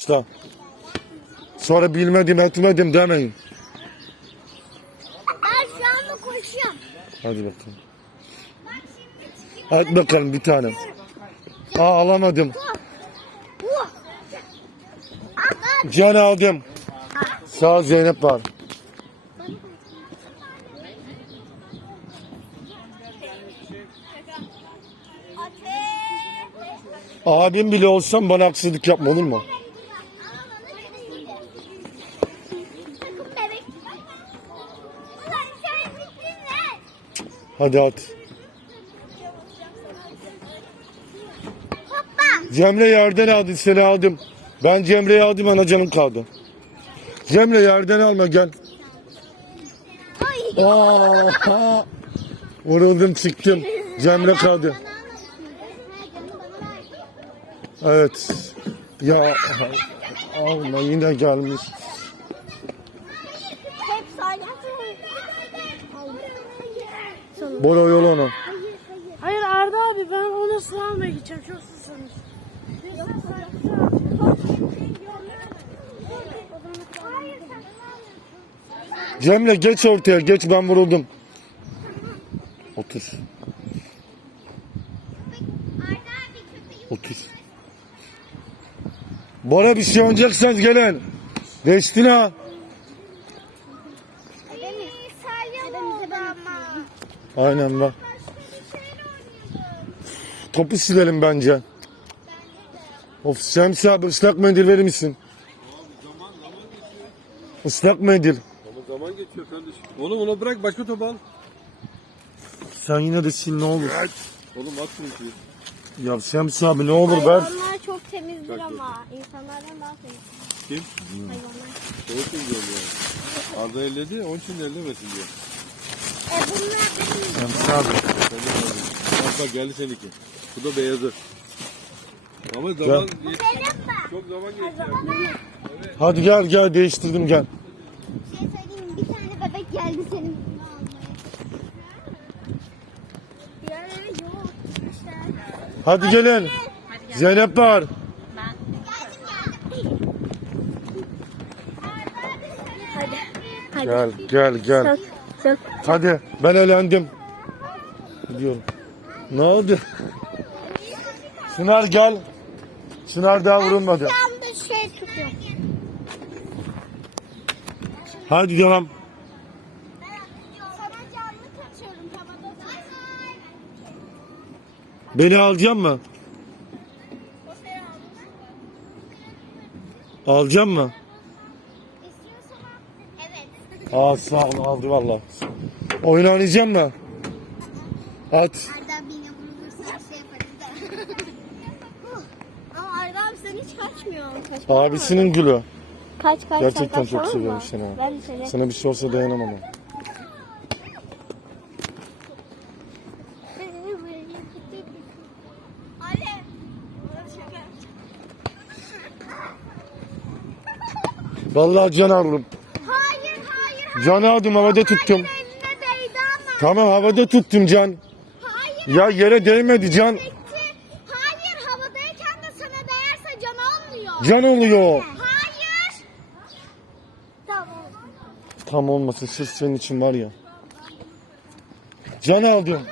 İşte. Sonra bilmedim etmedim demeyin. Ben şu anda koşuyorum. Hadi bakalım. Et bakalım bir tane. Aa alamadım. Ama Can aldım. Sağ ol Zeynep var. Abim bile olsam bana haksızlık yapma olur mu? Hadi at. Cemre yerden aldı seni aldım. Ben Cemre'yi aldım ana canım kaldı. Cemre yerden alma gel. Aa, Vuruldum çıktım. Cemre kaldı. Evet. Ya Allah yine gelmiş. Bora yol onu. Hayır Arda abi ben onu su almaya gideceğim. Çok susamış. Cemre geç ortaya geç ben vuruldum. Otur. Otur. Bora bir şey oynayacaksanız gelin. Geçtin Aynen bak. Topu silelim bence. Of Şemsi abi ıslak mendil verir misin? Islak mendil. Ama zaman geçiyor kardeşim. Oğlum onu bırak başka top al. Sen yine de sil ne olur. Oğlum at şunu ki. Ya Şemsi abi ne olur ver. Hayvanlar çok temizdir ama insanlardan daha temiz. Kim? Hayvanlar. Doğru söylüyorum ya. Arda elledi onun için ellemesin diyor. E bunlar abi. Bak bak geldi seninki. Bu da beyazı. Ama zaman geç, çok zaman geçti. Hadi gel gel değiştirdim gel. Bir şey söyleyeyim mi? Bir tane bebek geldi senin bunu almaya. Diğerleri yok. İşte. Hadi gelin. Zeynep var. Geldim geldim. Hadi. Hadi. Gel gel gel. Sok, sok. Hadi ben elendim. Gidiyorum. Ne oldu? Çınar gel. Çınar daha vurulmadı. Şu anda şey tutuyor. Hadi devam. Sana canlı kaçıyorum havada. Beni alacak mı? Alacak mı? İstiyorsan al. Evet. Aa sağ ol aldı valla. Oyun oynayacak mı? At. Arda beni vurursa şey yaparız da. Ama Arda abi sen hiç kaçmıyor. Kaçma Abisinin gülü. Kaç kaç Gerçekten çok seviyorum seni. Ben de seni. Sana bir şey olsa dayanamam. şaka. Vallahi can aldım. Hayır hayır. Can aldım havada tuttum. Eline değdi ama. Tamam havada tuttum can. Ya yere değmedi can. Hayır havadayken de sana değerse can almıyor. Can oluyor. Hayır. Tamam. Tam olmasın sırf senin için var ya. Can aldım.